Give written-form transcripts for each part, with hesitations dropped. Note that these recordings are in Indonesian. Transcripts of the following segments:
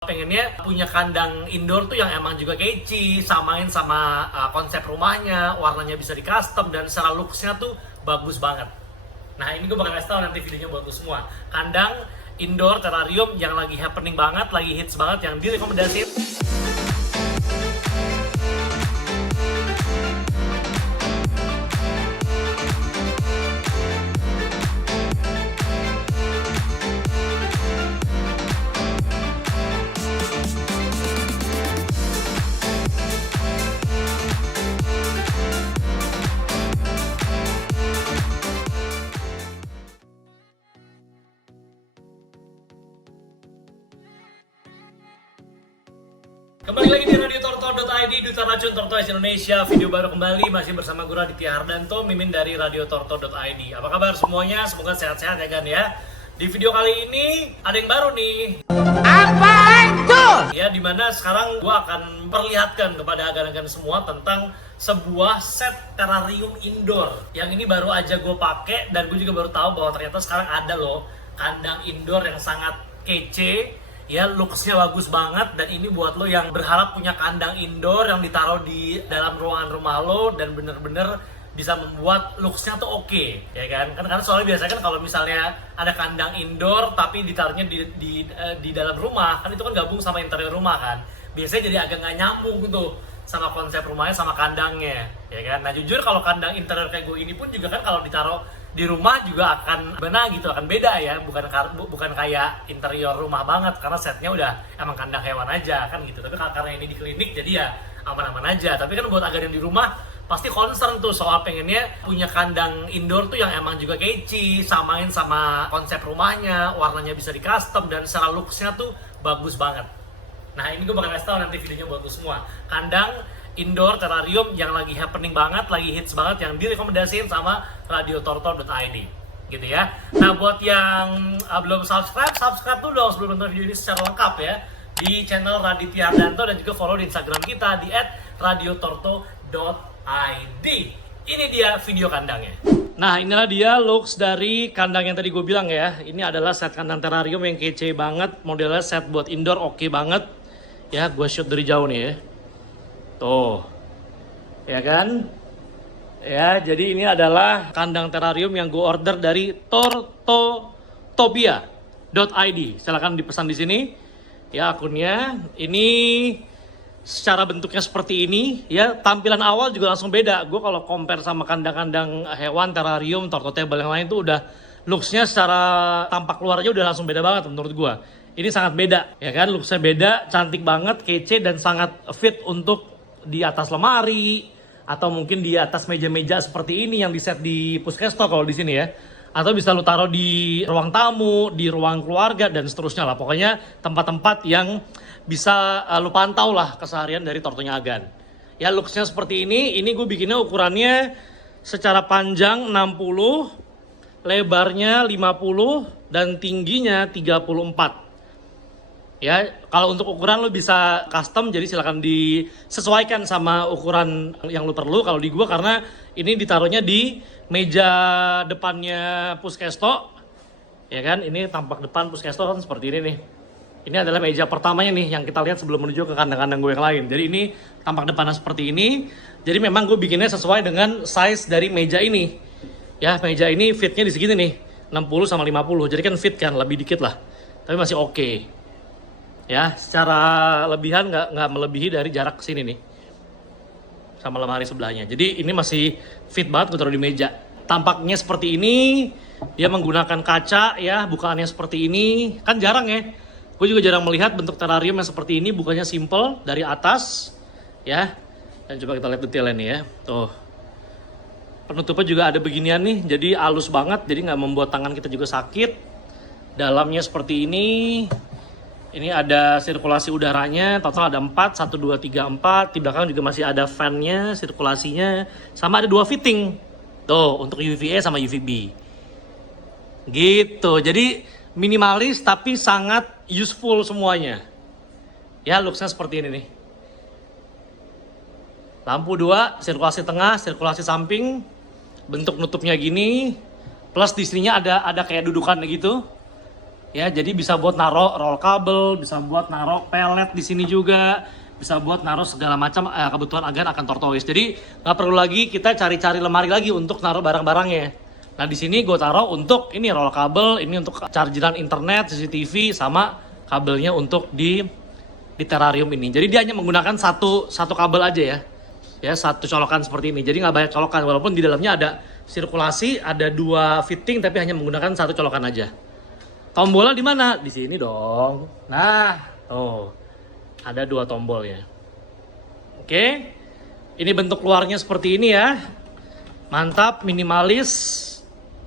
Pengennya punya kandang indoor tuh yang emang juga kece, samain sama konsep rumahnya, warnanya bisa di custom dan secara looks-nya tuh bagus banget. Nah ini gue bakal kasih tau nanti videonya buat lo semua. Kandang indoor terrarium yang lagi happening banget, lagi hits banget, yang direkomendasiin. Kembali lagi di radiotorto.id, Duta Racun Tortoise Indonesia. Video baru kembali, masih bersama gue Raditya Hardanto, Mimin dari radiotorto.id. Apa kabar semuanya? Semoga sehat-sehat ya kan ya. Di video kali ini ada yang baru nih. Apa itu? Ya, dimana sekarang gue akan perlihatkan kepada agan-agan semua tentang sebuah set terrarium indoor. Yang ini baru aja gue pakai dan gue juga baru tahu bahwa ternyata sekarang ada loh kandang indoor yang sangat kece. Ya, looks-nya bagus banget, dan ini buat lo yang berharap punya kandang indoor yang ditaruh di dalam ruangan rumah lo dan bener-bener bisa membuat looks-nya tuh oke, ya kan? Karena soalnya biasanya kan kalau misalnya ada kandang indoor tapi ditaruhnya di dalam rumah, kan itu kan gabung sama interior rumah kan. Biasanya jadi agak nggak nyambung tuh sama konsep rumahnya sama kandangnya, ya kan? Nah jujur kalau kandang interior kayak gue ini pun juga kan kalau ditaruh di rumah juga akan benar gitu, akan beda ya, bukan kayak interior rumah banget karena setnya udah emang kandang hewan aja kan gitu. Tapi karena ini di klinik jadi ya aman-aman aja. Tapi kan buat agar yang di rumah pasti concern tuh soal pengennya punya kandang indoor tuh yang emang juga kece, samain sama konsep rumahnya, warnanya bisa di custom dan secara looks-nya tuh bagus banget. Nah ini gue bakal kasih tau nanti videonya buat lo semua. Kandang indoor terrarium yang lagi happening banget, lagi hits banget, yang direkomendasiin sama radiotorto.id gitu ya. Nah buat yang belum subscribe dulu dong sebelum nonton video ini secara lengkap ya di channel Raditya Hardanto, dan juga follow di Instagram kita di @radiotorto.id. Ini dia video kandangnya. Nah inilah dia looks dari kandang yang tadi gue bilang ya. Ini adalah set kandang terrarium yang kece banget, modelnya set buat indoor oke banget ya. Gue shoot dari jauh nih ya. Tuh, ya kan? Ya, jadi ini adalah kandang terrarium yang gue order dari tortotopia.id. Silahkan dipesan di sini. Ya, akunnya. Ini secara bentuknya seperti ini. Ya, tampilan awal juga langsung beda. Gue kalau compare sama kandang-kandang hewan, terrarium, tortotable yang lain tuh udah looks-nya secara tampak luarnya udah langsung beda banget menurut gue. Ini sangat beda, ya kan? Looks-nya beda, cantik banget, kece, dan sangat fit untuk di atas lemari atau mungkin di atas meja-meja seperti ini yang di set di Puskesto kalau di sini ya, atau bisa lu taruh di ruang tamu, di ruang keluarga dan seterusnya lah. Pokoknya tempat-tempat yang bisa lu pantau lah keseharian dari tortonya Agan. Ya looksnya seperti ini gue bikinnya ukurannya secara panjang 60, lebarnya 50 dan tingginya 34. Ya, kalau untuk ukuran lo bisa custom, jadi silakan disesuaikan sama ukuran yang lo perlu. Kalau di gua karena ini ditaruhnya di meja depannya Puskesto, ya kan? Ini tampak depan Puskesto kan seperti ini nih. Ini adalah meja pertamanya nih yang kita lihat sebelum menuju ke kandang-kandang gue yang lain. Jadi ini tampak depannya seperti ini. Jadi memang gue bikinnya sesuai dengan size dari meja ini. Ya, meja ini fitnya di segini nih, 60 sama 50. Jadi kan fit kan, lebih dikit lah. Tapi masih oke. Ya, secara lebihan nggak melebihi dari jarak sini nih sama lemari sebelahnya. Jadi ini masih fit banget gue taruh di meja. Tampaknya seperti ini. Dia menggunakan kaca ya, bukaannya seperti ini. Kan jarang ya. Gue juga jarang melihat bentuk terrarium yang seperti ini, bukannya simple dari atas ya. Dan coba kita lihat detailnya nih ya. Tuh. Penutupnya juga ada beginian nih. Jadi halus banget, jadi nggak membuat tangan kita juga sakit. Dalamnya seperti ini. Ini ada sirkulasi udaranya, total ada 4, 1, 2, 3, 4. Di belakang juga masih ada fan-nya, sirkulasinya. Sama ada 2 fitting. Tuh, untuk UVA sama UVB. Gitu, jadi minimalis tapi sangat useful semuanya. Ya, looks-nya seperti ini nih. Lampu 2, sirkulasi tengah, sirkulasi samping. Bentuk nutupnya gini. Plus di sininya ada kayak dudukan gitu. Ya, jadi bisa buat naruh roll kabel, bisa buat naruh pelet di sini juga, bisa buat naruh segala macam kebutuhan agan akan tortoise. Jadi nggak perlu lagi kita cari-cari lemari lagi untuk naruh barang-barangnya. Nah di sini gue taruh untuk ini roll kabel, ini untuk chargeran internet, CCTV, sama kabelnya untuk di terrarium ini. Jadi dia hanya menggunakan satu kabel aja ya satu colokan seperti ini. Jadi nggak banyak colokan, walaupun di dalamnya ada sirkulasi, ada 2 fitting, tapi hanya menggunakan satu colokan aja. Tombolnya di mana? Di sini dong. Nah, tuh. Ada 2 tombolnya. Oke. Ini bentuk luarnya seperti ini ya. Mantap, minimalis.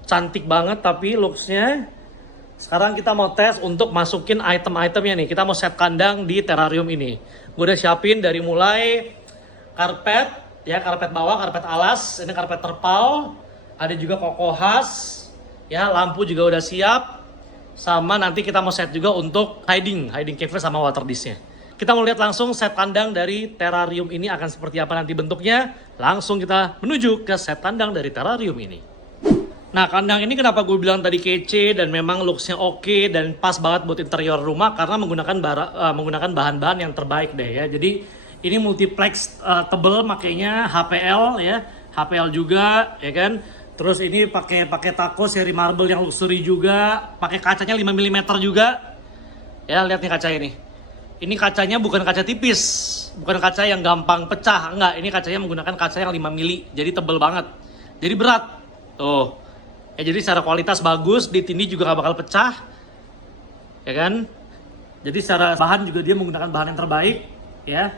Cantik banget tapi looks-nya. Sekarang kita mau tes untuk masukin item-itemnya nih. Kita mau set kandang di terrarium ini. Gue udah siapin dari mulai karpet, ya karpet bawah, karpet alas. Ini karpet terpal. Ada juga koko khas. Ya, lampu juga udah siap. Sama nanti kita mau set juga untuk hiding cave sama water dish-nya. Kita mau lihat langsung set kandang dari terrarium ini akan seperti apa nanti bentuknya. Langsung kita menuju ke set kandang dari terrarium ini. Nah, kandang ini kenapa gue bilang tadi kece dan memang looks-nya oke dan pas banget buat interior rumah karena menggunakan bahan-bahan yang terbaik deh ya. Jadi ini multiplex tebel makanya HPL ya. HPL juga ya kan. Terus ini pakai taco seri marble yang luxury juga, pakai kacanya 5 mm juga. Ya, lihat nih kaca ini. Ini kacanya bukan kaca tipis, bukan kaca yang gampang pecah, enggak. Ini kacanya menggunakan kaca yang 5 mili, jadi tebel banget. Jadi berat. Tuh. Ya, jadi secara kualitas bagus, ditindih juga gak bakal pecah. Ya kan? Jadi secara bahan juga dia menggunakan bahan yang terbaik, ya.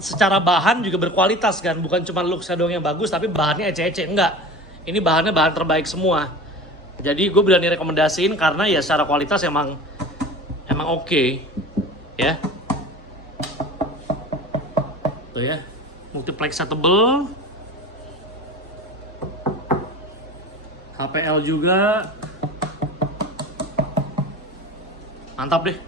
Secara bahan juga berkualitas kan, bukan cuma looks-nya doang yang bagus, tapi bahannya ece-ece, enggak. Ini bahannya bahan terbaik semua. Jadi gue berani rekomendasiin karena ya secara kualitas emang oke. Ya. Tuh ya, multiplex tebel. HPL juga. Mantap deh.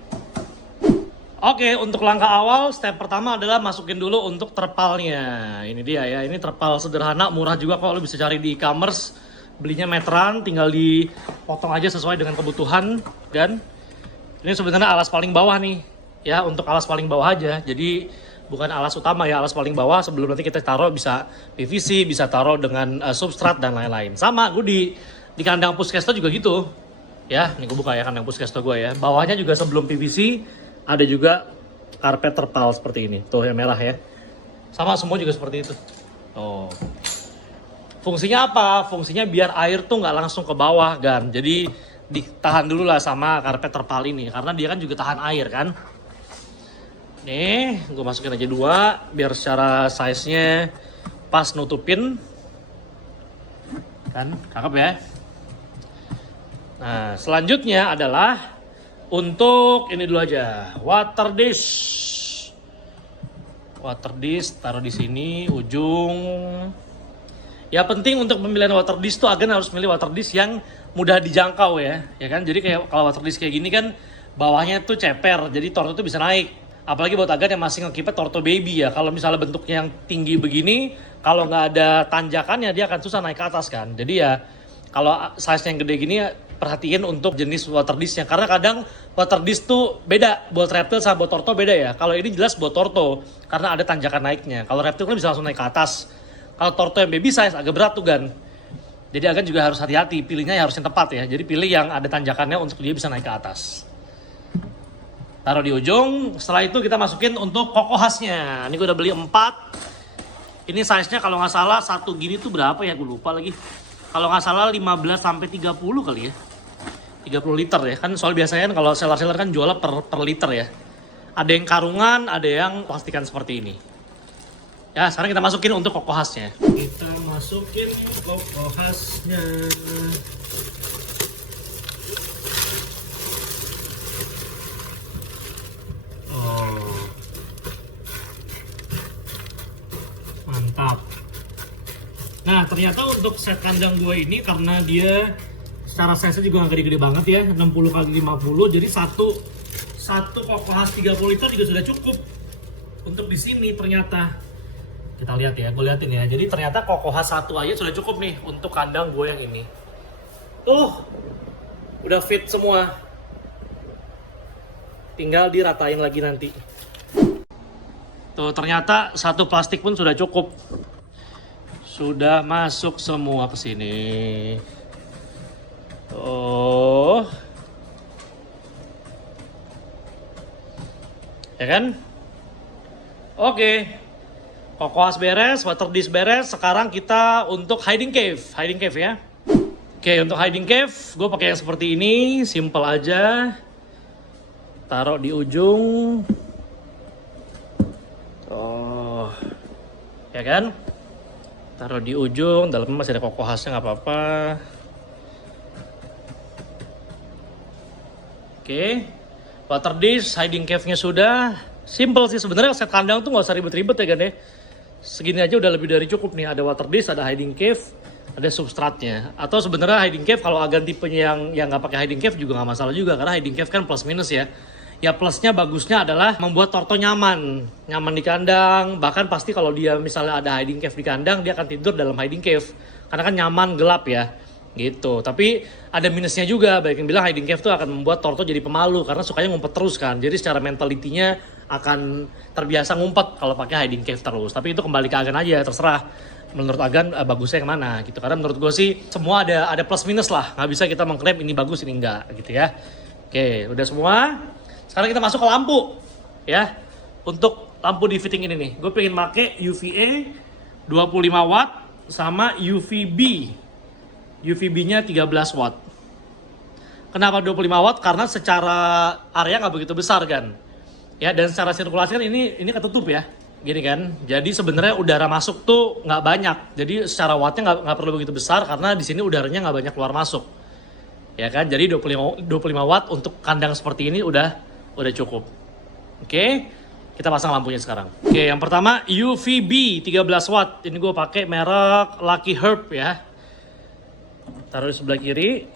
Oke, untuk langkah awal, step pertama adalah masukin dulu untuk terpalnya. Ini dia ya, ini terpal sederhana, murah juga kok, lo bisa cari di e-commerce. Belinya meteran, tinggal dipotong aja sesuai dengan kebutuhan. Dan ini sebenarnya alas paling bawah nih, ya untuk alas paling bawah aja. Jadi bukan alas utama ya, alas paling bawah. Sebelum nanti kita taruh bisa PVC, bisa taruh dengan substrat dan lain-lain. Sama, gue di kandang Puskesto juga gitu. Ya, ini gue buka ya kandang Puskesto gue ya. Bawahnya juga sebelum PVC. Ada juga karpet terpal seperti ini. Tuh yang merah ya. Sama semua juga seperti itu. Oh. Fungsinya apa? Fungsinya biar air tuh nggak langsung ke bawah kan. Jadi ditahan dulu lah sama karpet terpal ini. Karena dia kan juga tahan air kan. Nih, gue masukin aja 2. Biar secara size-nya pas nutupin. Kan, cakep ya. Nah, selanjutnya adalah untuk ini dulu aja, water dish. Water dish taruh di sini ujung. Ya penting untuk pemilihan water dish tuh agen harus milih water dish yang mudah dijangkau ya kan. Jadi kayak kalau water dish kayak gini kan bawahnya tuh ceper, jadi torto tuh bisa naik. Apalagi buat agen yang masih ngekipet torto baby ya. Kalau misalnya bentuknya yang tinggi begini, kalau nggak ada tanjakannya dia akan susah naik ke atas kan. Jadi ya kalau size yang gede gini ya perhatiin untuk jenis water dish-nya karena kadang water dish tuh beda buat reptil sama buat torto beda ya. Kalau ini jelas buat torto karena ada tanjakan naiknya. Kalau reptil kan bisa langsung naik ke atas. Kalau torto yang baby size agak berat tuh kan. Jadi agan juga harus hati-hati, pilihnya harus yang tepat ya. Jadi pilih yang ada tanjakannya untuk dia bisa naik ke atas. Taruh di ujung. Setelah itu kita masukin untuk koko khasnya. Ini gue udah beli 4. Ini size-nya kalau nggak salah satu gini tuh berapa ya? Gue lupa lagi. Kalau nggak salah 15 sampai 30 kali ya. 30 liter ya kan, soal biasanya kan kalau seller-seller kan jualnya per liter ya. Ada yang karungan, ada yang plastikan seperti ini. Ya, sekarang kita masukin untuk koko khasnya. Kita masukin koko khasnya. Oh. Mantap. Nah, ternyata untuk set kandang gue ini karena dia secara size juga nggak gede-gede banget ya, 60 x 50, jadi satu koko khas 30 liter juga sudah cukup untuk di sini ternyata. Kita lihat ya, gue liatin ya. Jadi ternyata koko khas 1 aja sudah cukup nih untuk kandang gue yang ini. Tuh, udah fit semua. tinggal diratain lagi nanti. Tuh ternyata satu plastik pun sudah cukup. Sudah masuk semua ke sini. Oh. Ya kan? Oke. Kokoas beres, water dish beres. Sekarang kita untuk hiding cave. Hiding cave ya. Oke, untuk hiding cave, gue pakai yang seperti ini. Simple aja. Taruh di ujung. Oh. Ya kan? Taruh di ujung. Dalamnya masih ada kokoasnya, nggak apa-apa. Oke. Water dish, hiding cave-nya sudah. Simple sih sebenarnya, set kandang tuh nggak usah ribet-ribet ya kan ya. Segini aja udah lebih dari cukup nih. Ada water dish, ada hiding cave, ada substratnya. Atau sebenarnya hiding cave kalau agan tipenya yang nggak pakai hiding cave juga nggak masalah juga, karena hiding cave kan plus minus ya. Ya plusnya bagusnya adalah membuat Torto nyaman di kandang. Bahkan pasti kalau dia misalnya ada hiding cave di kandang, dia akan tidur dalam hiding cave karena kan nyaman, gelap ya. Gitu. Tapi ada minusnya juga. Banyak yang bilang hiding cave itu akan membuat Torto jadi pemalu karena sukanya ngumpet terus kan. Jadi secara mentalitinya akan terbiasa ngumpet kalau pakai hiding cave terus. Tapi itu kembali ke Agan aja, terserah. Menurut Agan bagusnya yang mana gitu. Karena menurut gue sih semua ada plus minus lah. Nggak bisa kita mengklaim ini bagus ini enggak gitu ya. Oke, udah semua. Sekarang kita masuk ke lampu ya. Untuk lampu di fitting ini nih, gue pengen pakai UVA 25 watt sama UVB. UVB-nya 13 watt. Kenapa 25 watt? Karena secara area nggak begitu besar kan. Ya, dan secara sirkulasi kan ini ketutup ya. Gini kan. Jadi sebenarnya udara masuk tuh nggak banyak. Jadi secara wattnya nggak perlu begitu besar karena di sini udaranya nggak banyak keluar masuk. Ya kan. Jadi 25 watt untuk kandang seperti ini udah cukup. Oke. Kita pasang lampunya sekarang. Oke, yang pertama UVB 13 watt. Ini gue pakai merek Lucky Herb ya. Taruh di sebelah kiri.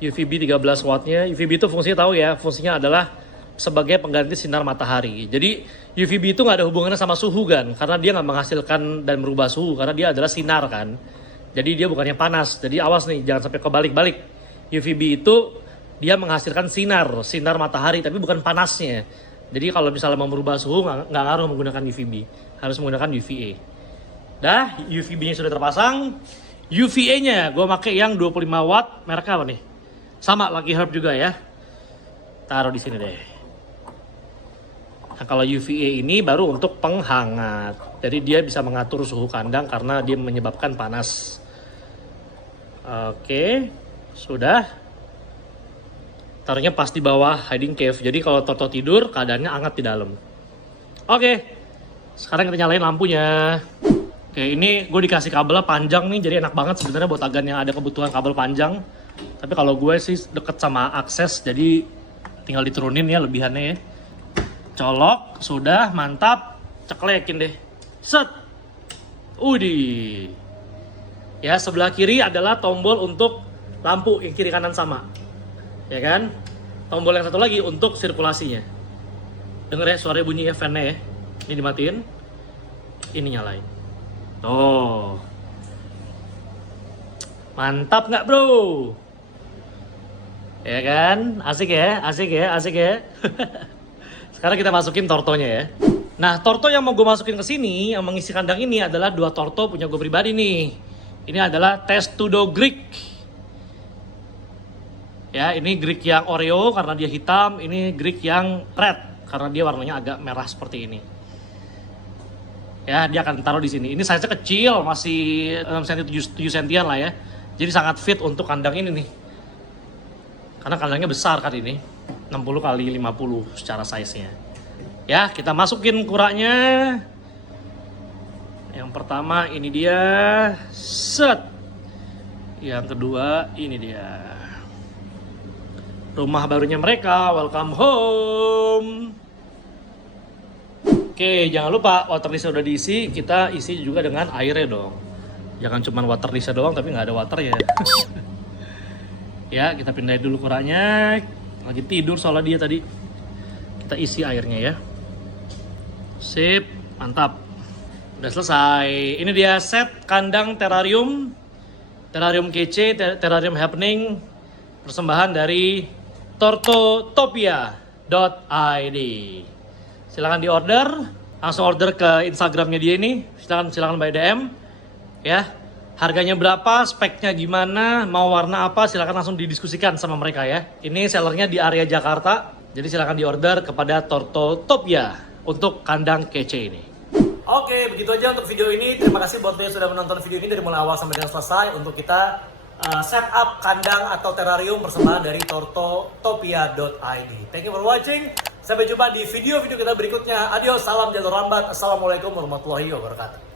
UVB 13 wattnya. UVB itu fungsinya tahu ya. Fungsinya adalah sebagai pengganti sinar matahari. Jadi UVB itu nggak ada hubungannya sama suhu kan. Karena dia nggak menghasilkan dan merubah suhu. Karena dia adalah sinar kan. Jadi dia bukannya panas. Jadi awas nih, jangan sampai kebalik-balik. UVB itu dia menghasilkan sinar matahari. Tapi bukan panasnya. Jadi kalau misalnya mau merubah suhu nggak ngaruh menggunakan UVB. Harus menggunakan UVA. Dah, UVB-nya sudah terpasang. UVA-nya gue pakai yang 25 watt. Merek apa nih? Sama Lucky Herb juga ya. Taruh di sini deh. Nah, kalau UVA ini baru untuk penghangat. Jadi dia bisa mengatur suhu kandang karena dia menyebabkan panas. Oke, sudah. Taruhnya pas di bawah hiding cave. Jadi kalau Torto tidur keadaannya hangat di dalam. Oke, sekarang kita nyalain lampunya. Oke, ini gue dikasih kabelnya panjang nih. Jadi enak banget sebenarnya buat Agan yang ada kebutuhan kabel panjang. Tapi kalau gue sih deket sama akses, jadi tinggal diturunin ya lebihannya ya. Colok, sudah, mantap. Ceklekin deh. Set. Udih. Ya, sebelah kiri adalah tombol untuk lampu, yang kiri kanan sama. Ya kan? Tombol yang satu lagi untuk sirkulasinya. Dengar ya suara bunyi ya fan-nya ya. Ini dimatiin. Ini nyalain. Tuh. Mantap nggak bro? Ya kan? Asik ya? Asik ya? Asik ya? Sekarang kita masukin Tortonya ya. Nah, Torto yang mau gue masukin ke sini, yang mengisi kandang ini adalah 2 Torto punya gue pribadi nih. Ini adalah Testudo Greek. Ya, ini Greek yang Oreo karena dia hitam, ini Greek yang red karena dia warnanya agak merah seperti ini. Ya, dia akan taruh di sini. Ini size-nya kecil, masih 6 cm 7 cm lah ya. Jadi sangat fit untuk kandang ini nih. Karena kandangnya besar kan ini. 60 kali 50 secara size-nya. Ya, kita masukin kuranya. Yang pertama ini dia. Set. Yang kedua ini dia. Rumah barunya mereka. Welcome home. Oke, jangan lupa water dish udah diisi, kita isi juga dengan airnya dong. Jangan cuma water dish doang tapi nggak ada waternya. Ya, kita pindahin dulu kurangnya. Lagi tidur soalnya dia tadi. Kita isi airnya ya. Sip, mantap. Udah selesai. Ini dia set kandang terrarium. Terrarium kece, terrarium happening. Persembahan dari tortotopia.id. Silahkan di order, langsung order ke Instagramnya dia ini. Silahkan by DM, ya. Harganya berapa, speknya gimana, mau warna apa, silahkan langsung didiskusikan sama mereka ya. Ini sellernya di area Jakarta, jadi silahkan di order kepada Tortotopia untuk kandang kece ini. Oke, begitu aja untuk video ini. Terima kasih buat yang sudah menonton video ini dari mulai awal sampai dengan selesai untuk kita setup kandang atau terrarium persembahan dari tortotopia.id. Thank you for watching. Sampai jumpa di video-video kita berikutnya. Adios, salam jalur lambat. Assalamualaikum warahmatullahi wabarakatuh.